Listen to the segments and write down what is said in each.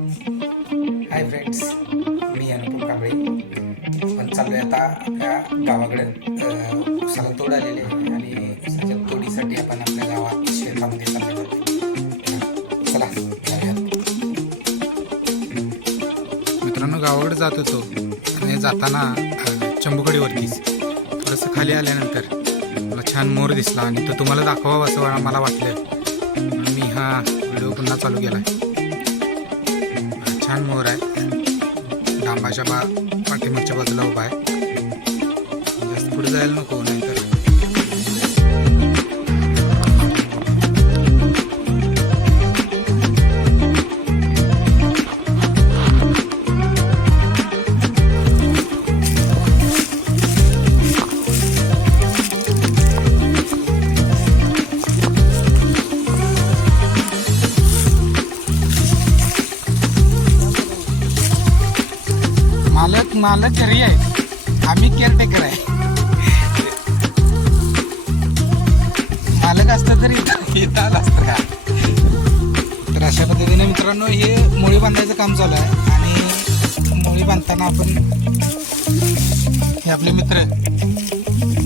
Hi friends, मी अनुपम कांबळे. पण चाललो आहे आता आपल्या गावाकडे. उसाला तोड आलेले आहे आणि उसाच्या तोडीसाठी आपण आपल्या गावात शेतामध्ये चाललेलो आहोत. चला जाऊयात. मित्रांनो, गावाकडे जात होतो आणि जाताना चंबुकडीवरतीच थोडंसं खाली आल्यानंतर मला छान मोर दिसला आणि तो तुम्हाला दाखवावा असं मला वाटलं. म्हणून मी हा व्हिडिओ पुन्हा चालू केला. छान मोर आहे. डांबाच्या पाठीमागच्या बाजूला उभा आहे. जास्त पुढे जायला नको, नाहीतर मालक घरी आहे, आम्ही केअरटेकर आहे. मालक असतं तरी इथं आलं असतं का. तर अशा पद्धतीने मित्रांनो हे मोळी बांधायचं काम चालू आहे. आणि मोळी बांधताना आपण हे आपले मित्र,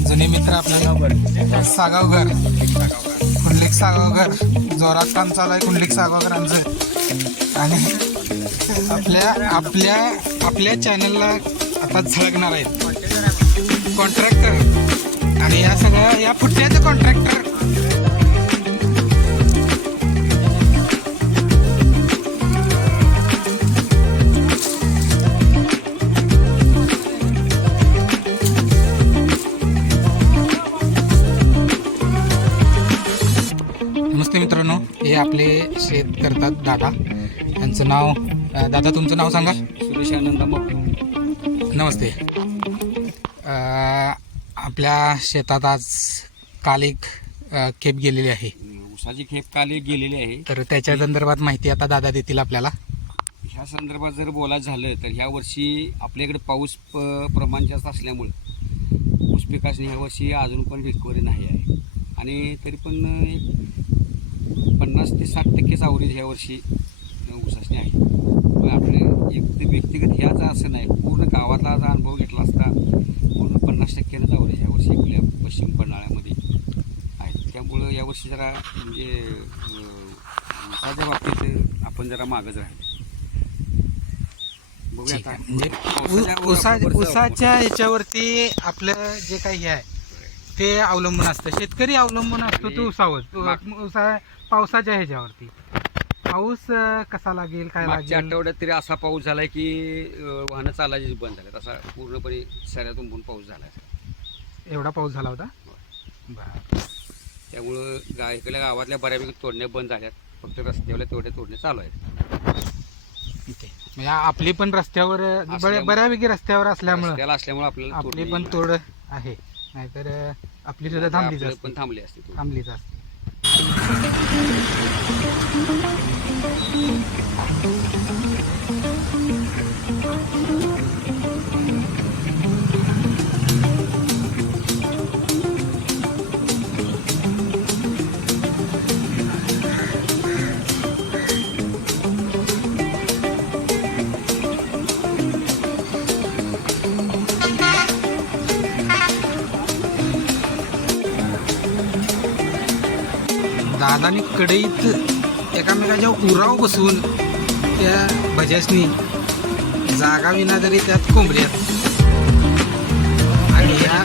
जुने मित्र आपल्याला सागावकर, कुंडलिक सागावकर, जोरात काम चालू आहे कुंडलिक सागावकरांचं. आणि आपल्या चॅनलला आता झळकणार आहेत कॉन्ट्रॅक्टर. आणि या सगळ्या या पुढच्याचे कॉन्ट्रॅक्टर नमस्ते मित्रांनो, हे आपले शेत करतात दादा. त्यांचं नाव, दादा तुमचं नाव सांगा. सुरेश आनंद मोठे. नमस्ते. आपल्या शेतात आज काल एक खेप गेलेली आहे. उसाची खेप काल एक गेलेली आहे. तर त्याच्या संदर्भात माहिती आता दादा देतील आपल्याला. ह्या संदर्भात जर बोलायचं झालं तर ह्या वर्षी आपल्याकडे पाऊस प्रमाण जास्त असल्यामुळं ऊस पिकासनी ह्या वर्षी अजून पण रिकव्हरी नाही आहे. आणि तरी पण एक 50 ते 60% अवरेज ह्या वर्षी ऊसासनी आहे. पण आपले एक व्यक्तिगत ह्याच असं नाही, पूर्ण गावातला आज अनुभव घेतला असता पूर्ण 50%नंच अवरेज ह्या वर्षी आपल्या पश्चिम पन्हाळ्यामध्ये आहे. त्यामुळं यावर्षी जरा म्हणजे ऊसाच्या बाबतीत आपण जरा मागच राहिलो. बघूया आता. म्हणजे ऊसाच्या ह्याच्यावरती आपलं जे काही आहे ते अवलंबून असतं. शेतकरी अवलंबून असतो तो ऊसावर, पावसाच्या ह्याच्यावरती. पाऊस कसा लागेल, काय लागेल. मागच्या आठवड्यात तरी असा पाऊस झालाय की वाहनं चालायची बंद झाल्यात. असा पूर्णपणे सऱ्यातून पाऊस झालाय. एवढा पाऊस झाला होता. बरं. त्यामुळं इकडल्या गावातल्या बऱ्यापैकी तोडण्या बंद झाल्यात. फक्त रस्त्यावरल्या तोडणे चालू आहेत. म्हणजे आपली पण रस्त्यावर बऱ्यापैकी रस्त्यावर असल्यामुळं आपल्याला आपली पण तोड आहे. नाहीतर आपली सुद्धा थांबलीच असते. दादानी कढईत एकामेकाच्या उराव बसवून त्या भज्यासनी जागा विना जरी त्यात कोंबल्यात. आणि ह्या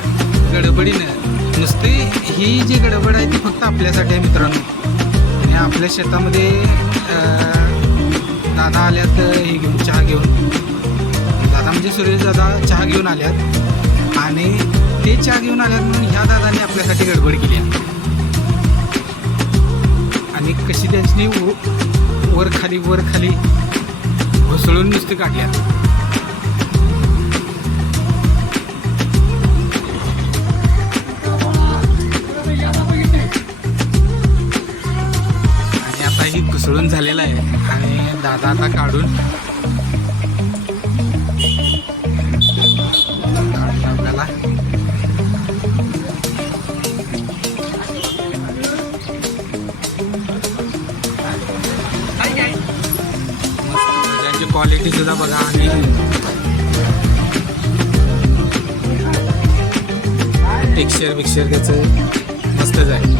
गडबडीनं नुसती ही जी गडबड आहे ती फक्त आपल्यासाठी आहे मित्रांनो. आणि आपल्या शेतामध्ये दादा आल्यात हे घेऊन, चहा घेऊन. दादा म्हणजे सुरेश दादा चहा घेऊन आल्यात. आणि ते चहा घेऊन आल्यात म्हणून ह्या दादाने आपल्यासाठी गडबड केली आहे. आणि कशी त्यांनी वर खाली घुसळून नुसती काढल्या. आणि आता ही घुसळून झालेलं आहे. आणि दादा आता काढून आपल्याला त्याची क्वालिटी सुद्धा बघा आणि टेक्स्चर मिक्सचर त्याचं मस्तच आहे.